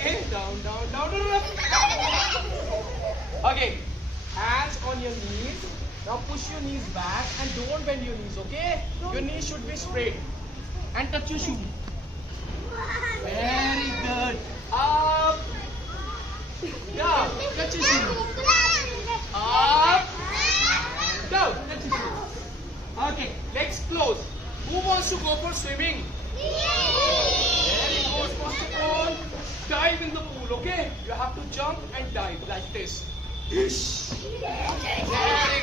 Okay, down, down, down, down, up. Okay, hands on your knees. Now push your knees back and don't bend your knees, okay? Your knees should be straight. And touch your shoe. Very good. Up. Down. Touch your shoe. Up. Down. Touch your shoe. Okay, legs closed. Who wants to go for swimming? Very good. First of all, dive in the pool, okay? You have to jump and dive like this. Very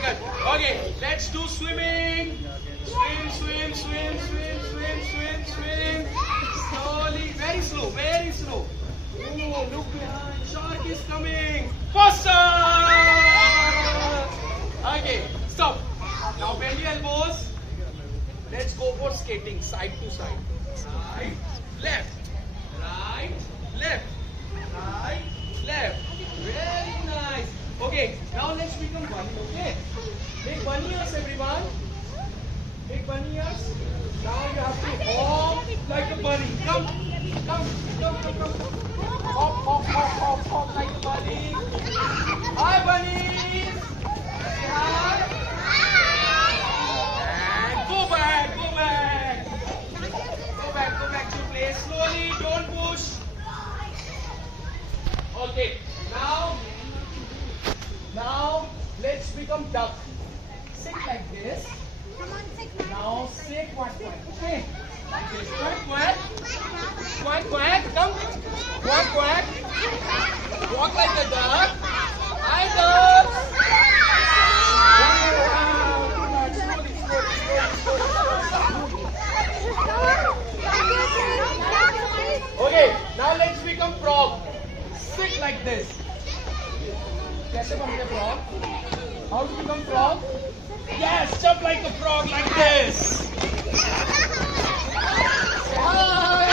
good. Okay, let's do swimming. Swim, swim, swim, swim, swim, swim, swim. Slowly, very slow, very slow. Oh, look behind. Shark is coming. Faster. Okay, stop. Now bend your elbows. Let's go for skating, side to side. Right, left, right, left, right, left. Very nice. Okay, now let's become bunny, okay? Make bunny ears, everyone. Make bunny ears. Now you have to hop like a bunny. Come, come, come, come, come. Hop, hop, hop, hop, hop like a bunny. Hi, bunnies. Say hi. And go back, go back. Go back to place. Slowly, don't push. Okay, now let's become duck. Sit like this. Now say quack quack. Okay. Like this. Quack quack. Quack quack. Come. Quack quack. Walk like a duck. Hi duck. Wow. Slowly, okay. Now let's become frog. Sit like this. कैसे बनते frog? How to become frog? Yes, jump like a frog like this. Say hi.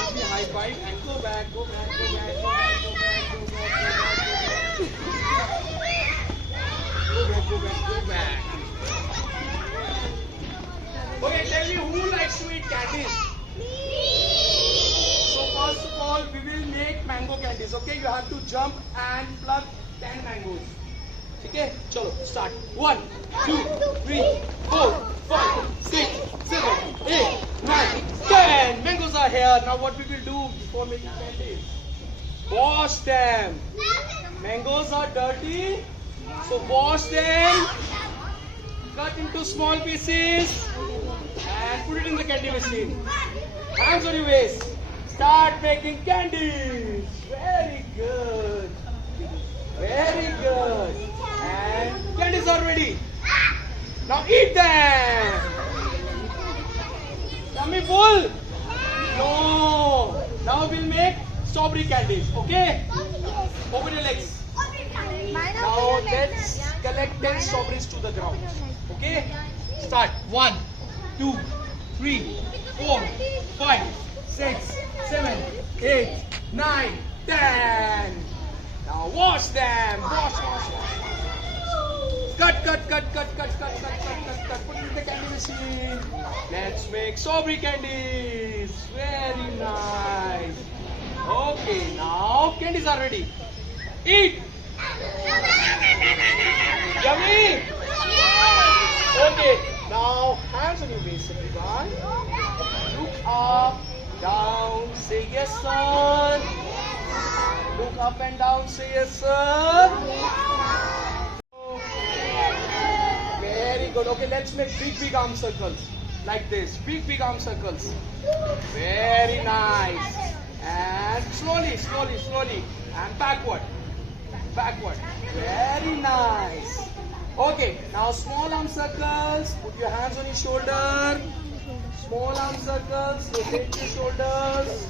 Give me a high five and go back, go back, go back, go back, go back, go back, go back, go back, go back. Okay, tell me who likes to eat candies? So first of all, we will make mango candies. Okay, you have to jump and pluck 10 mangoes. Okay, chalo, start. 1, 2, 3, 4, 5, 6, 7, 8, 9, 10. Mangoes are here. Now what we will do before making candies? Wash them. Mangoes are dirty, so wash them. Cut into small pieces and put it in the candy machine. Hands on your waist. Start making candies. Very good. Very good. And candies are ready. Now eat them. Tummy full? No. Now we'll make strawberry candies. Okay? Open your legs. Now let's collect 10 strawberries to the ground. Okay? Start. 1, 2, 3, 4, 5, 6, 7, 8, 9, 10. Now wash them. Wash. Cut. Put it in the candy machine. Let's make strawberry candies. Very nice. Okay, now candies are ready. Eat. Yummy. Okay, now hands on your waist, everyone. Look up, down, say yes, sir. Look up and down, say yes, sir. Very good. Okay, let's make big arm circles. Like this. Big arm circles. Very nice. And slowly. And backward. Very nice. Okay, now small arm circles. Put your hands on your shoulder. Small arm circles. Rotate your shoulders.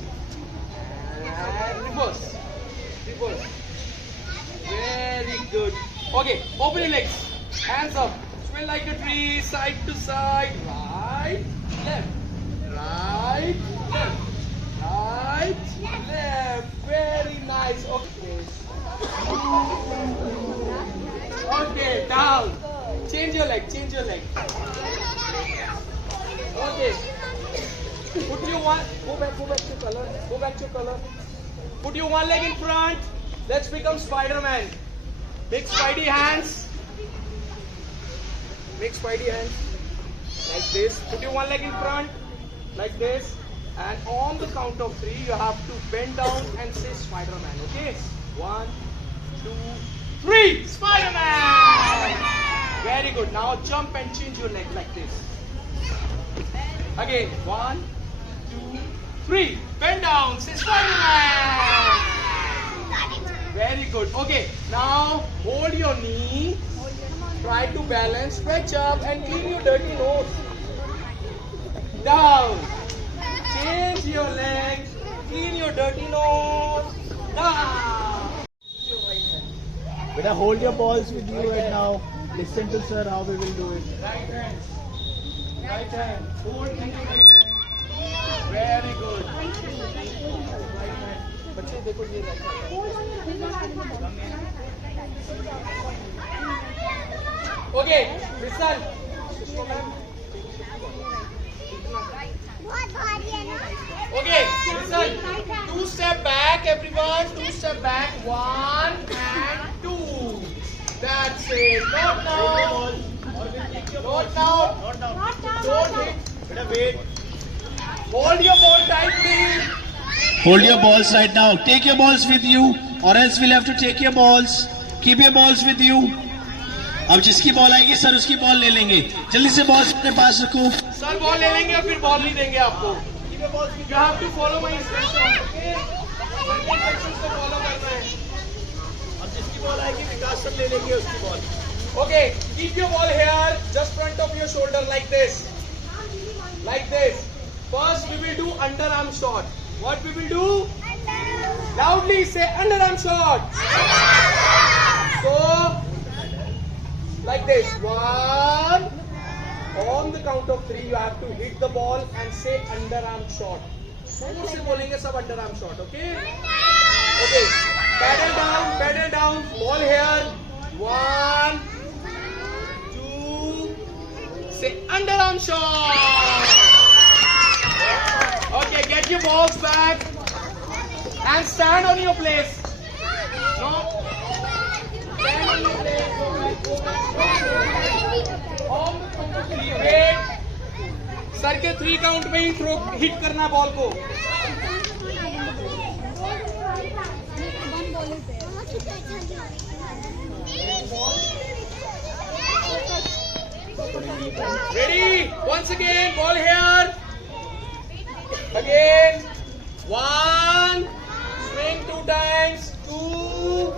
And reverse. Very good. Okay, open your legs. Hands up. Swing like a tree, side to side. Right, left. Right, left. Right, left. Very nice. Okay. Okay, down. Change your leg. Okay. Put your one. Go back to color. Go back to color. Put your one leg in front. Let's become Spider-Man. Make Spidey hands. Make Spidey hands. Like this. Put your one leg in front. Like this. And on the count of 3, you have to bend down and say Spider-Man. Okay? 1, 2, 3. Spider-Man! Very good. Now jump and change your leg like this. Again. 1, 2, 3. Bend down. Say Spider-Man! Very good. Okay. Now hold your knee. Try to balance. Stretch up and clean your dirty nose. Down. Change your leg. Clean your dirty nose. Down. Beta, hold your balls with you and now listen to sir how we will do it. Right hand. Right hand. Hold in your right hand. Very good. Right hand. बच्चे देखो ये right hand. Okay, listen. Okay, listen. 2 step back, everyone. 2 step back. 1 and 2. That's it. Not now. Not now. Don't hit. Beta, wait. Hold your ball tightly. Hold your balls right now. Take your balls with you or else we'll have to take your balls. Keep your balls with you. अब जिसकी ball आएगी sir उसकी ball ले लेंगे. जल्दी से ball अपने पास रखो. सर बॉल ले लेंगे फिर बॉल नहीं देंगे आपको. You have to follow my instructions. Okay? Instructions को follow करना है. अब जिसकी बॉल आएगी विकास सर ले लेंगे उसकी ball. Okay, keep your ball here, just front of your shoulder like this. Like this. First we will do underarm shot. What we will do? Loudly say underarm shot. So, like this. 1. On the count of 3, you have to hit the ball and say underarm shot. जोर से बोलेंगे सब underarm shot, okay? Okay. Pedal down. Ball here. 1, 2. Say underarm shot. Okay, get your balls back and stand on your place. No. Stand on your place. Go back. On the count of 3, wait. Sir के 3 count में ही throw hit करना ball को. Ready? Once again, ball here. Again. 1. Swing 2 times. 2.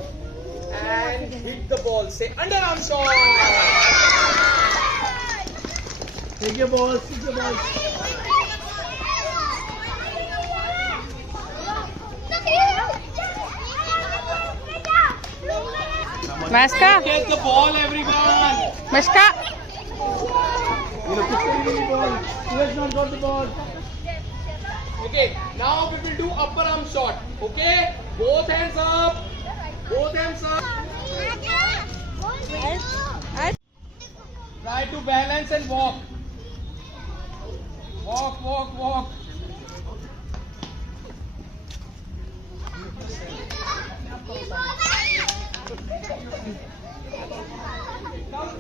And hit the ball. Say underarm shot. Take your balls. Take your balls. Maska, Get the ball, everyone. Maska. You know, keep taking the ball. Who has not got the ball? Okay, now we will do upper arm shot. Okay, both hands up. Both hands up. Try to balance and walk. Walk.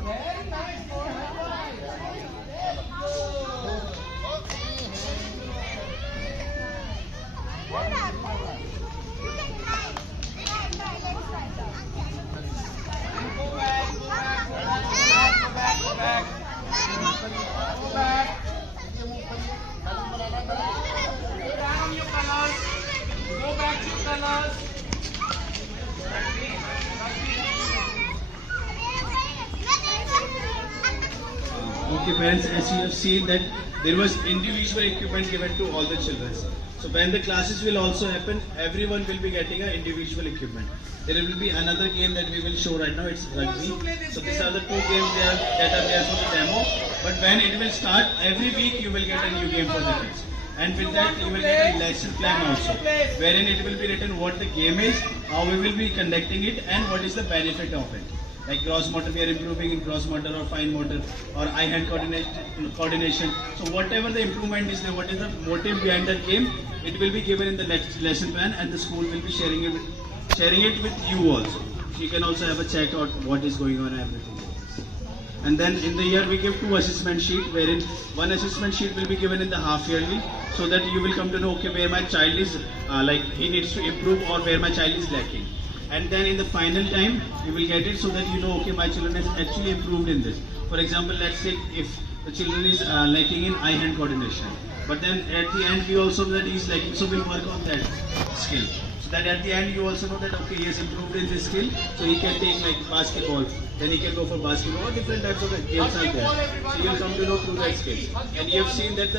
Very nice. Okay parents, as you have seen that there was individual equipment given to all the children. So when the classes will also happen, everyone will be getting an individual equipment. There will be another game that we will show right now, it's rugby. So these are the 2 games that are there for the demo. But when it will start, every week you will get a new game for the kids. And with that you will get a lesson plan also, wherein it will be written what the game is, how we will be conducting it and what is the benefit of it. Like gross motor, we are improving in gross motor or fine motor or eye-hand coordination. So whatever the improvement is there, what is the motive behind that game, it will be given in the next lesson plan, and the school will be sharing it with you also. So you can also have a check out what is going on and everything. And then in the year we give 2 assessment sheet, wherein 1 assessment sheet will be given in the half yearly, so that you will come to know, okay, where my child is like he needs to improve or where my child is lacking. And then in the final time you will get it, so that you know, okay, my children has actually improved in this. For example, let's say if the children is lacking in eye-hand coordination, but then at the end we also know that he is lacking, so we'll work on that skill. That at the end you also know that, okay, he has improved in this skill, so he can take like basketball, then he can go for basketball, or different types of games are there. So you'll come to know through that skill. And you have seen that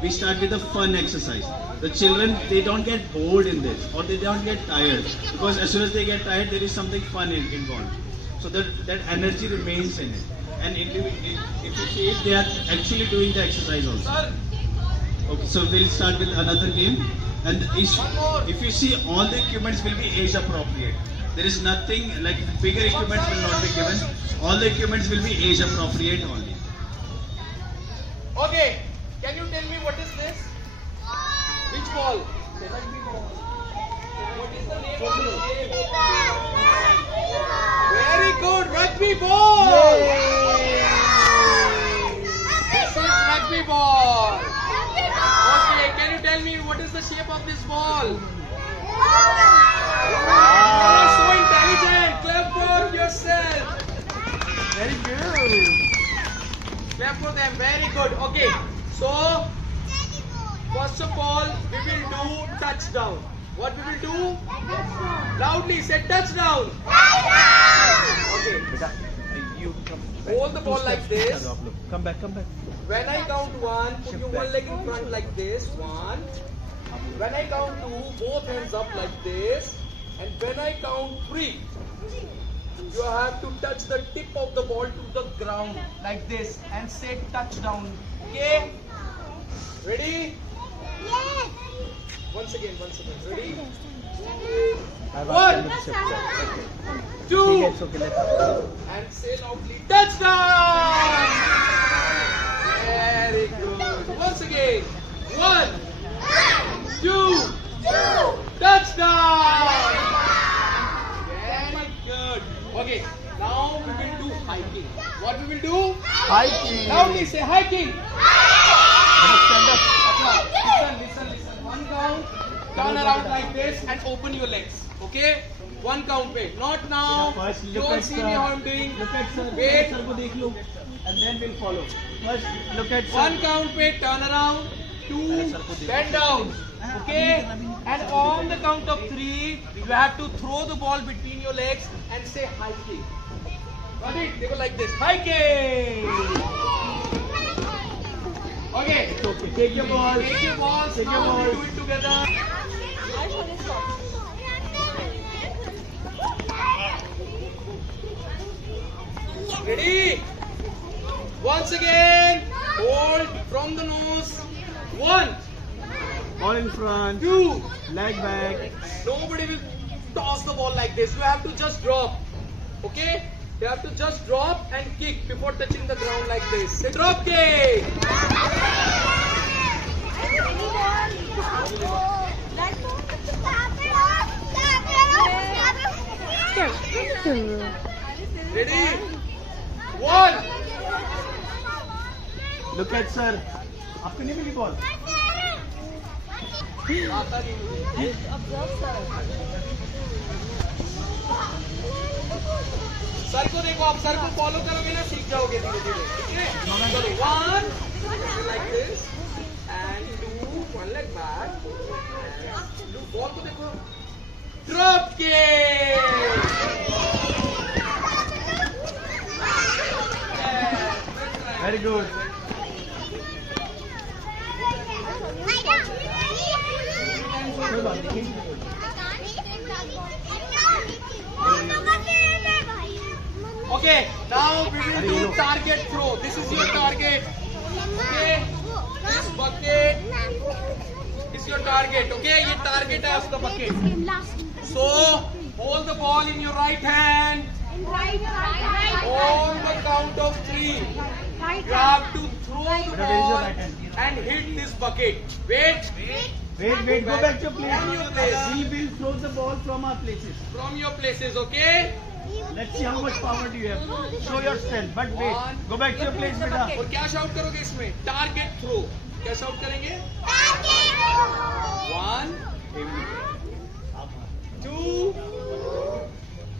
we start with a fun exercise. The children, they don't get bored in this, or they don't get tired, because as soon as they get tired, there is something fun involved. So that energy remains in it. And if you see it, they are actually doing the exercise also. Okay, so we'll start with another game. And if you see, all the equipments will be age appropriate. There is nothing like bigger equipments will not be given. All the equipments will be age appropriate only. Okay, can you tell me what is this? Which ball? What is the name of this game? Very good, rugby ball! This is rugby ball. Okay, can you tell me what is the shape of this ball? You are so intelligent. Clap for yourself. Very good. Clap for them. Very good. Okay. So, first of all, we will do touchdown. What we will do? Loudly say touchdown. Okay. Hold the ball like this. Come back. When I count 1, put your one leg in front like this. 1. When I count 2, both hands up like this. And when I count 3, you have to touch the tip of the ball to the ground like this and say touchdown. Okay? Ready? Yes. Once again. Ready? 1, 2, and say loudly touchdown! Very good. Once again. 1, 2, touchdown! Very good. Okay, now we will do hiking. What we will do? Hiking. Loudly say hiking. Listen. 1 count. Turn around like this and open your legs. Okay? 1 count. Wait. Not now. Don't see me how I'm doing. Look at sir. Wait. Sir ko dekh lo. And then we'll follow. First, look at sir. 1 count. Wait. Turn around. 2. Bend down. Okay? And on the count of 3, you have to throw the ball between your legs and say hiking. Got it? They go like this. Hiking. Okay. Okay, take your balls. Take your balls. Take your Now we balls. do it together. Ready? Once again. Hold from the nose. 1, All in front. 2. Leg back. Nobody will toss the ball like this. You have to just drop. Okay? You have to just drop and kick before touching the ground like this. Say drop kick. Ready? 1. Look at sir. आपको नहीं मिली ball? Sir को देखो, आप sir को follow करोगे ना, सीख जाओगे धीरे धीरे. ठीक है? चलो 1 like this and 2 1 leg back. Ball को देखो. Drop kick. Very good. Okay, now we will do target throw. This is your target. Okay, this bucket is your target. Okay, ये target है उसका bucket. So hold the ball in your right hand On the count of 3, you have to throw the ball and hit this bucket. Wait. Wait, go back to your place. From your place. We will throw the ball from our places. From your places, okay? Let's see how much power do you have. Show your strength. But wait, go back to your place, beta. और क्या shout करोगे इसमें? Target throw. क्या shout करेंगे? 1, 2,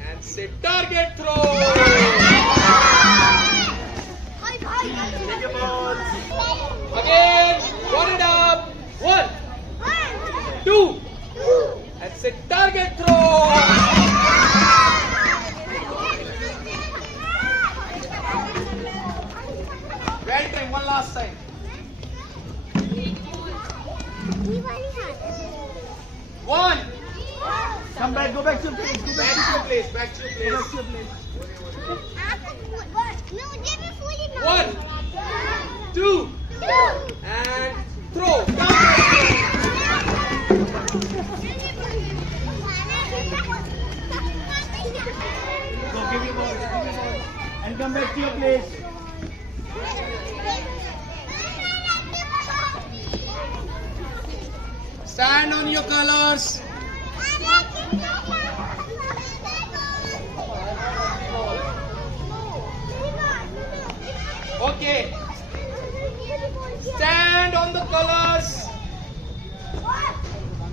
and say target throw. Take your ball. Again, one it up. 1, 2, and say target throw. Right time, one last time. One. Come back, go back to your place. Go Back to your place. Back to your back place. to your place. 1, 2, and throw. Go, give your ball. And come back to your place. Stand on your colors. Okay. Stand on the colors.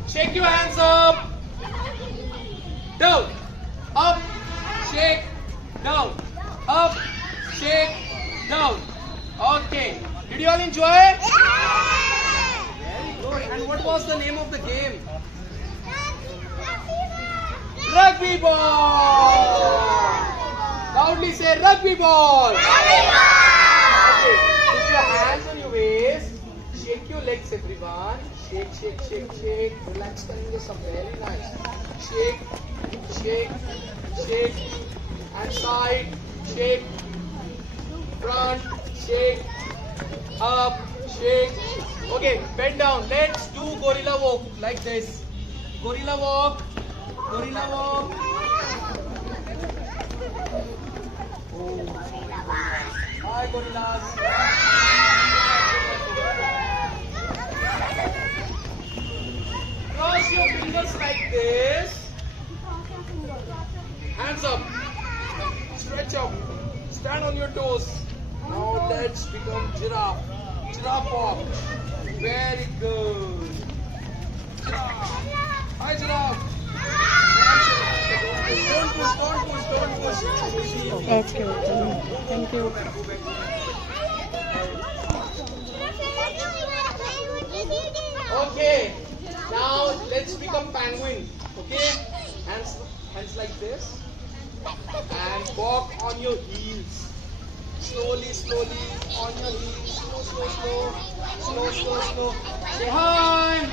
Shake your hands up. Down. Up. Shake. Down. Up. Shake. Down. Okay. Did you all enjoy it? Very good. And what was the name of the game? Rugby ball. Loudly say rugby ball. Okay. Put your hands on your waist. Shake your legs, everyone. Shake, shake, shake, shake. Relax, करेंगे सब. Very nice. Shake, shake, shake. And side. Shake. Front. Shake. Up. Shake. Okay, bend down. Let's do gorilla walk like this. Gorilla walk. Gorilla walk. Hi, gorillas. Cross your fingers like this. Hands up. Stretch out. Stand on your toes. Now let's become giraffe. Giraffe walk. Very good. Giraffe. Hi, giraffe. Don't push, don't push, don't push. Okay, thank you. Okay. Now let's become penguin. Okay? Hands like this. And walk on your heels. Slowly, slowly, on your heels. Slow, slow, slow. Slow, slow, slow. Say hi.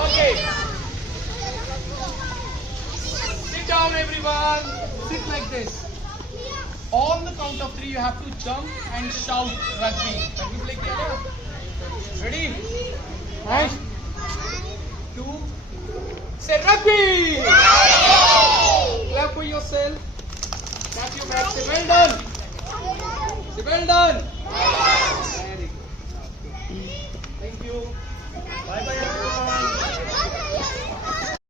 Okay. Sit down, everyone. Sit like this. On the count of 3, you have to jump and shout rugby. Rugby play kiya na? Ready? 1, 2. Say rugby.